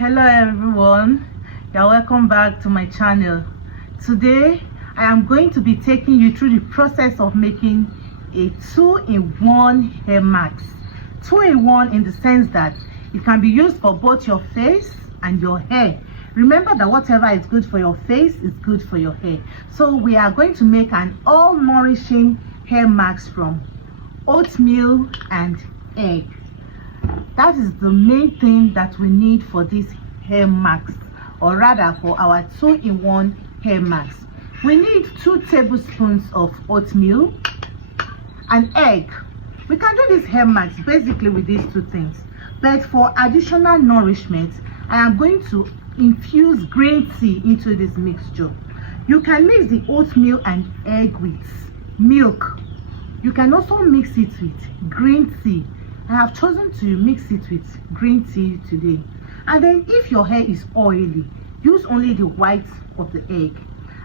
Hello everyone, you're welcome back to my channel. Today I am going to be taking you through the process of making a 2-in-1 hair mask. 2-in-1 in the sense that it can be used for both your face and your hair. Remember that whatever is good for your face is good for your hair. So we are going to make an all-nourishing hair mask from oatmeal and egg. That is the main thing that we need for this hair mask, or rather for our 2-in-1 hair mask. We need 2 tablespoons of oatmeal, an egg. We can do this hair mask basically with these 2 things, but for additional nourishment I am going to infuse green tea into this mixture. You can mix the oatmeal and egg with milk. You can also mix it with green tea. I have chosen to mix it with green tea today. And then if your hair is oily, use only the white of the egg.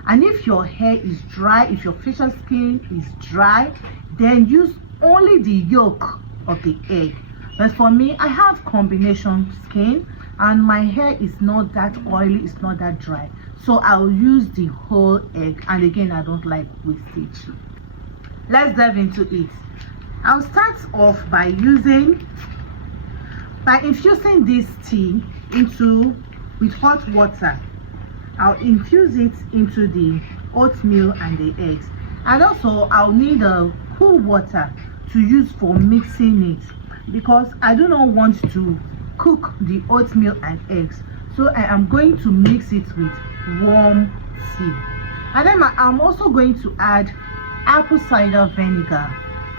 And if your hair is dry, if your facial skin is dry, then use only the yolk of the egg. But for me, I have combination skin and my hair is not that oily, it's not that dry, so I'll use the whole egg. And again, I don't like wastage. Let's dive into it. I'll start off by infusing this tea with hot water. I'll infuse it into the oatmeal and the eggs, and also I'll need a cool water to use for mixing it, because I do not want to cook the oatmeal and eggs, so I am going to mix it with warm tea. And then I'm also going to add apple cider vinegar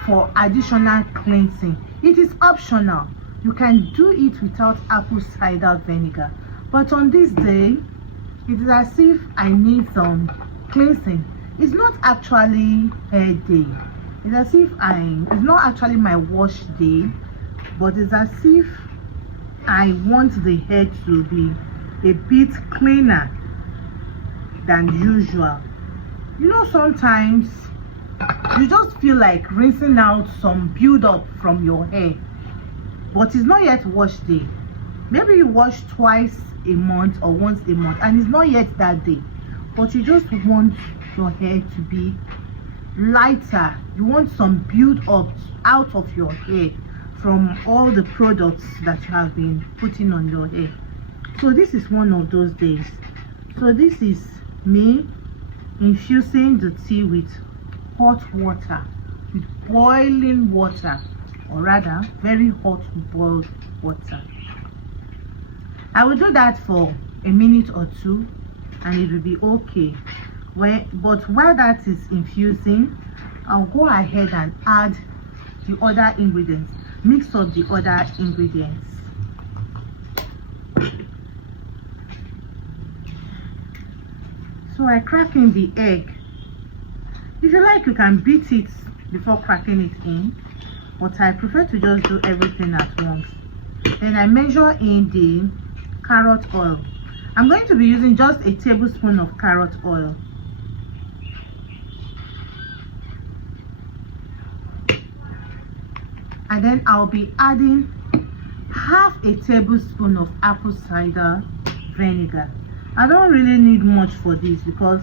for additional cleansing. It is optional. You can do it without apple cider vinegar, but on this day it is as if I need some cleansing. It's not actually hair day. It's as if it's not actually my wash day, but it's as if I want the hair to be a bit cleaner than usual. You know, sometimes you just feel like rinsing out some build-up from your hair, but it's not yet wash day. Maybe you wash twice a month or once a month and it's not yet that day, but you just want your hair to be lighter. You want some build-up out of your hair from all the products that you have been putting on your hair. So this is one of those days. So this is me infusing the tea with hot water, with boiling water, or rather very hot boiled water. I will do that for a minute or 2 and it will be okay. But while that is infusing, I'll go ahead and add the other ingredients, mix up the other ingredients. So I crack in the egg. If you like, you can beat it before cracking it in, but I prefer to just do everything at once. Then I measure in the carrot oil. I'm going to be using just a tablespoon of carrot oil. And then I'll be adding half a tablespoon of apple cider vinegar. I don't really need much for this because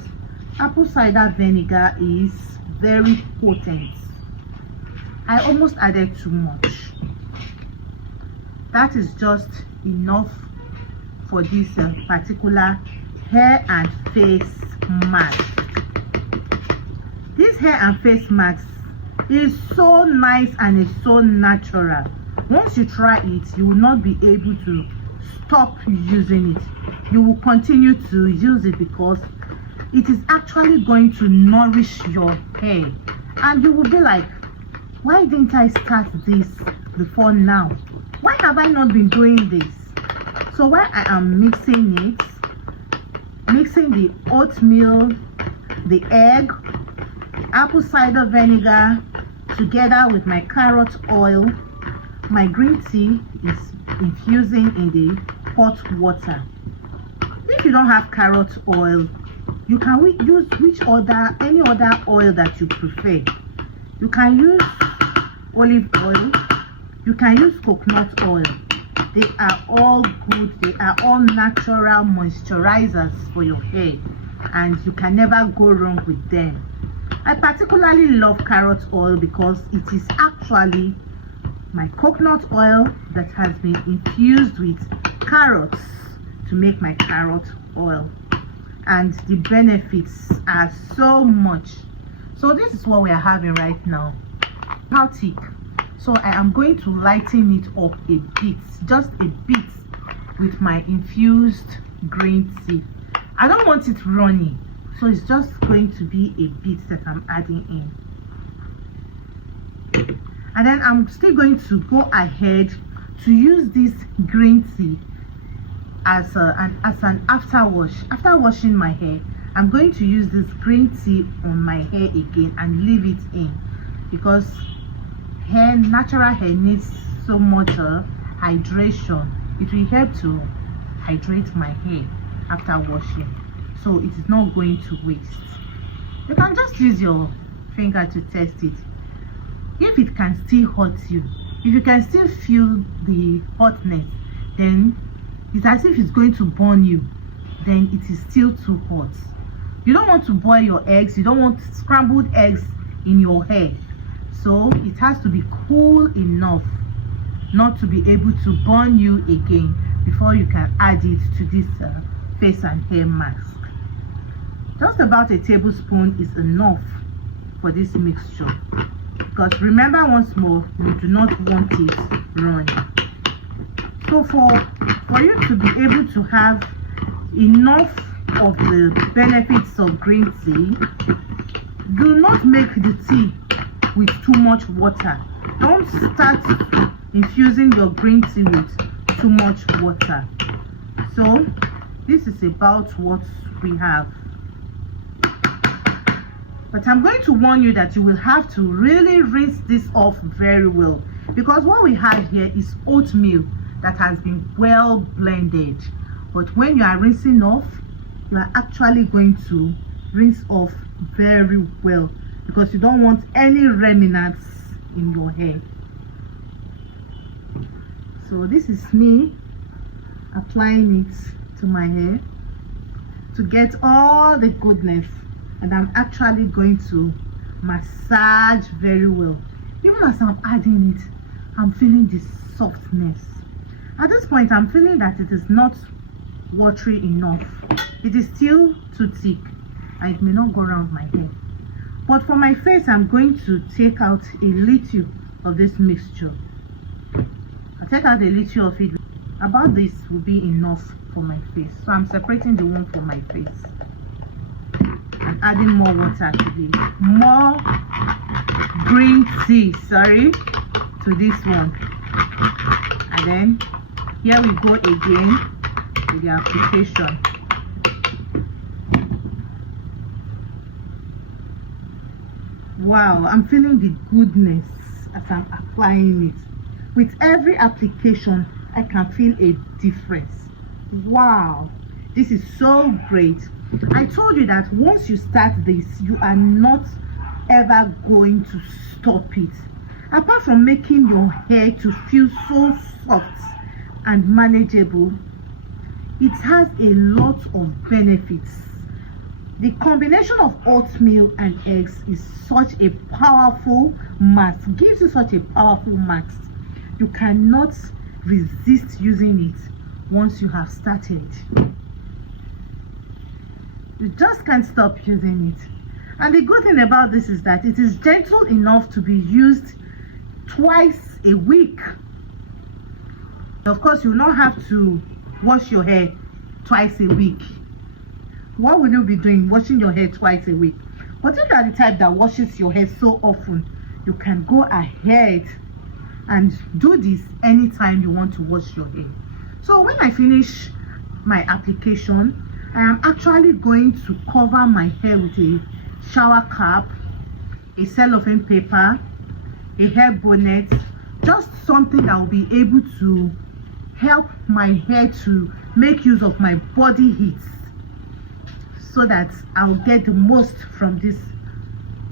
apple cider vinegar is very potent. I almost added too much. That is just enough for this particular hair and face mask. This hair and face mask is so nice and it's so natural. Once you try it, you will not be able to stop using it. You will continue to use it because it is actually going to nourish your hair, and you will be like, why didn't I start this before now? Why have I not been doing this? So while I am mixing the oatmeal, the egg, apple cider vinegar together with my carrot oil, my green tea is infusing in the hot water. If you don't have carrot oil, you can use any other oil that you prefer. You can use olive oil, you can use coconut oil. They are all good. They are all natural moisturizers for your hair, and you can never go wrong with them. I particularly love carrot oil because it is actually my coconut oil that has been infused with carrots to make my carrot oil, and the benefits are so much. So this is what we are having right now. How thick? So I am going to lighten it up a bit, just a bit, with my infused green tea. I don't want it runny, so it's just going to be a bit that I'm adding in. And then I'm still going to go ahead to use this green tea as an after wash. After washing my hair, I'm going to use this green tea on my hair again and leave it in, because natural hair needs so much hydration. It will help to hydrate my hair after washing, so it is not going to waste. You can just use your finger to test it. If it can still hurt you, if you can still feel the hotness, then it's as if it's going to burn you, then it is still too hot. You don't want to boil your eggs, you don't want scrambled eggs in your hair, so it has to be cool enough not to be able to burn you again before you can add it to this face and hair mask. Just about a tablespoon is enough for this mixture, because remember, once more, you do not want it runny. So for you to be able to have enough of the benefits of green tea, do not make the tea with too much water. Don't start infusing your green tea with too much water. So this is about what we have. But I'm going to warn you that you will have to really rinse this off very well, because what we have here is oatmeal that has been well blended. But when you are rinsing off, you are actually going to rinse off very well, because you don't want any remnants in your hair. So this is me applying it to my hair to get all the goodness, and I'm actually going to massage very well. Even as I'm adding it, I'm feeling the softness. At this point, I'm feeling that it is not watery enough. It is still too thick, and it may not go around my hair. But for my face, I'm going to take out a little of this mixture. I'll take out a little of it. About this will be enough for my face. So I'm separating the one for my face and adding more water to this. More green tea, to this one. And then here we go again with the application. Wow, I'm feeling the goodness as I'm applying it. With every application, I can feel a difference. Wow, this is so great. I told you that once you start this, you are not ever going to stop it. Apart from making your hair to feel so soft and manageable, it has a lot of benefits. The combination of oatmeal and eggs is such a powerful mask, gives you such a powerful mask. You cannot resist using it once you have started. You just can't stop using it. And the good thing about this is that it is gentle enough to be used twice a week. Of course, you will not have to wash your hair twice a week. What will you be doing washing your hair twice a week? But if you are the type that washes your hair so often, you can go ahead and do this anytime you want to wash your hair. So when I finish my application, I am actually going to cover my hair with a shower cap, a cellophane paper, a hair bonnet, just something that will be able to help my hair to make use of my body heat, so that I'll get the most from this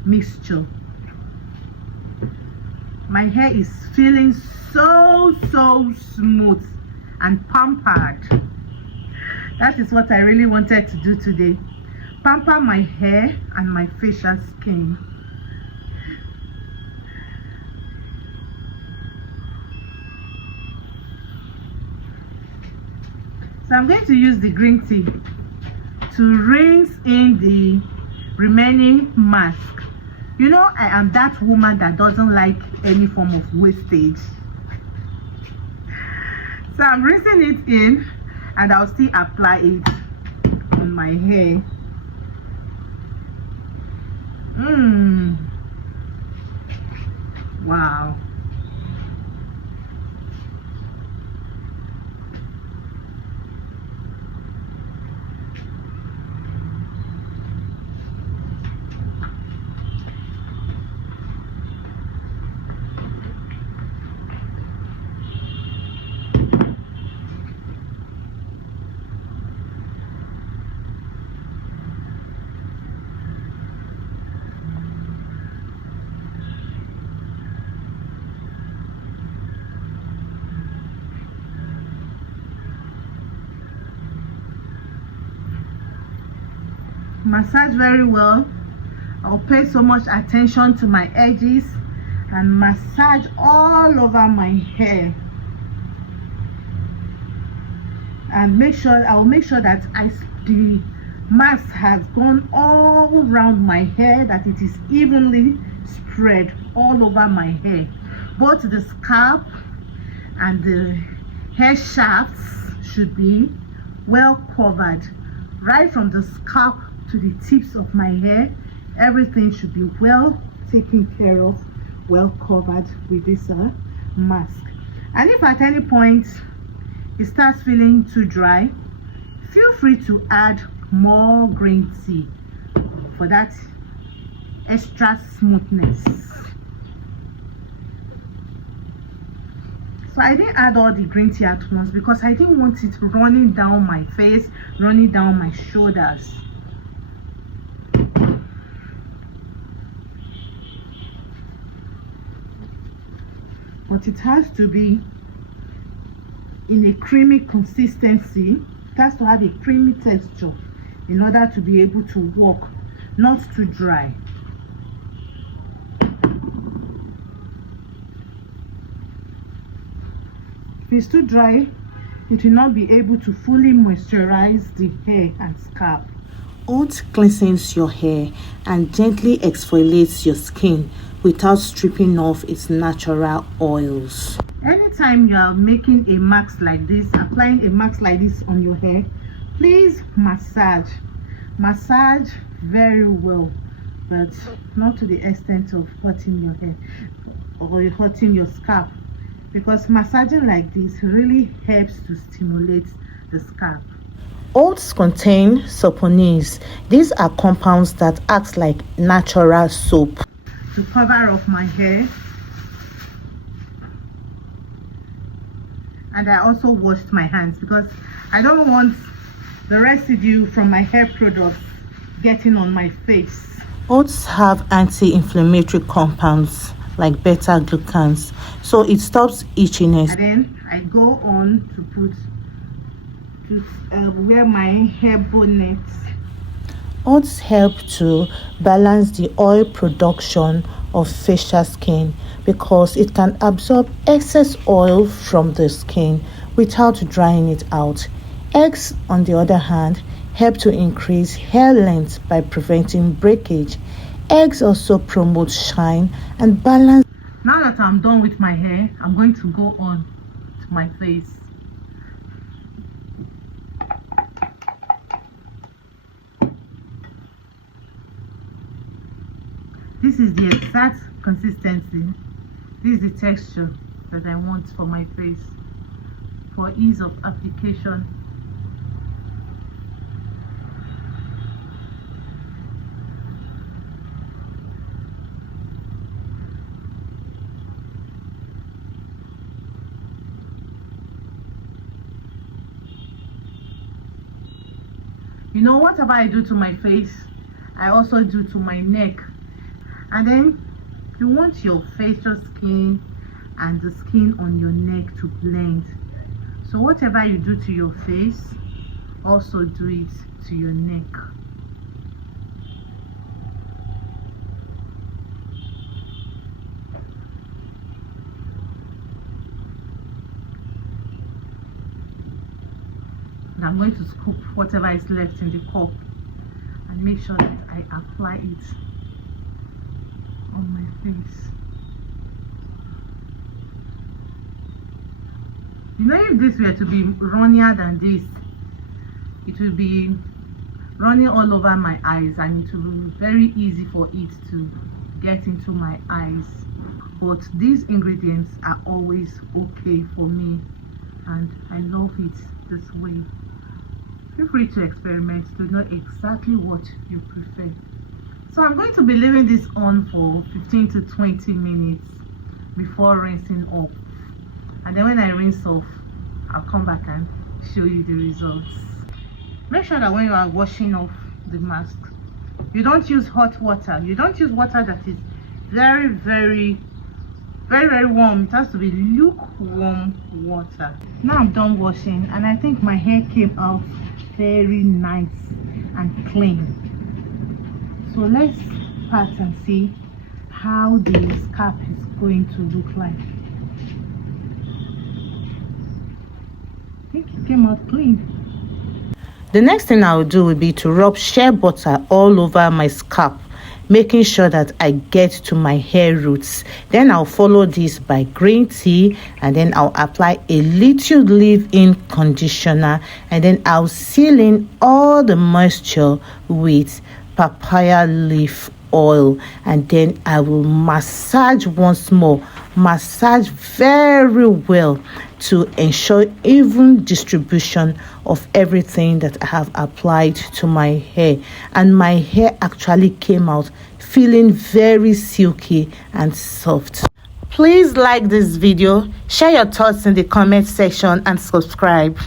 mixture. My hair is feeling so smooth. and pampered. That is what I really wanted to do today. Pamper my hair and my facial skin. So I'm going to use the green tea to rinse in the remaining mask. You know, I am that woman that doesn't like any form of wastage. So I'm rinsing it in, and I'll still apply it on my hair. Wow. Massage very well. I'll pay so much attention to my edges and massage all over my hair, and I'll make sure that the mask has gone all around my hair, that it is evenly spread all over my hair. Both the scalp and the hair shafts should be well covered, right from the scalp to the tips of my hair. Everything should be well taken care of, well covered with this mask. And if at any point it starts feeling too dry, feel free to add more green tea for that extra smoothness. So I didn't add all the green tea at once because I didn't want it running down my face, running down my shoulders. But it has to be in a creamy consistency. It has to have a creamy texture in order to be able to work, not too dry. If it's too dry, it will not be able to fully moisturize the hair and scalp. Oat cleanses your hair and gently exfoliates your skin without stripping off its natural oils. Anytime you are making a mask like this, applying a mask like this on your hair, please massage very well, but not to the extent of hurting your hair or hurting your scalp, because massaging like this really helps to stimulate the scalp. Oats contain saponins. These are compounds that act like natural soap. To cover up my hair, and I also washed my hands because I don't want the residue from my hair products getting on my face. Oats have anti-inflammatory compounds like beta-glucans, so it stops itchiness. And then I go on to wear my hair bonnet. Oats help to balance the oil production of facial skin because it can absorb excess oil from the skin without drying it out. Eggs, on the other hand, help to increase hair length by preventing breakage. Eggs also promote shine and balance. Now that I'm done with my hair, I'm going to go on to my face. This is the exact consistency. This is the texture that I want for my face for ease of application. You know, whatever I do to my face, I also do to my neck. And then you want your facial skin and the skin on your neck to blend. So whatever you do to your face, also do it to your neck. And I'm going to scoop whatever is left in the cup and make sure that I apply it on my face. You know, if this were to be runnier than this, it will be running all over my eyes and it will be very easy for it to get into my eyes. But these ingredients are always okay for me and I love it this way. Feel free to experiment to know exactly what you prefer. So I'm going to be leaving this on for 15 to 20 minutes before rinsing off. And then when I rinse off, I'll come back and show you the results. Make sure that when you are washing off the mask, you don't use hot water. You don't use water that is very warm. It has to be lukewarm water. Now I'm done washing and I think my hair came out very nice and clean. So let's part and see how the scalp is going to look like. I think it came out clean. The next thing I'll do will be to rub shea butter all over my scalp, making sure that I get to my hair roots. Then I'll follow this by green tea and then I'll apply a little leave-in conditioner and then I'll seal in all the moisture with papaya leaf oil and then I will massage once more. Massage very well to ensure even distribution of everything that I have applied to my hair. And my hair actually came out feeling very silky and soft. Please like this video, share your thoughts in the comment section and subscribe.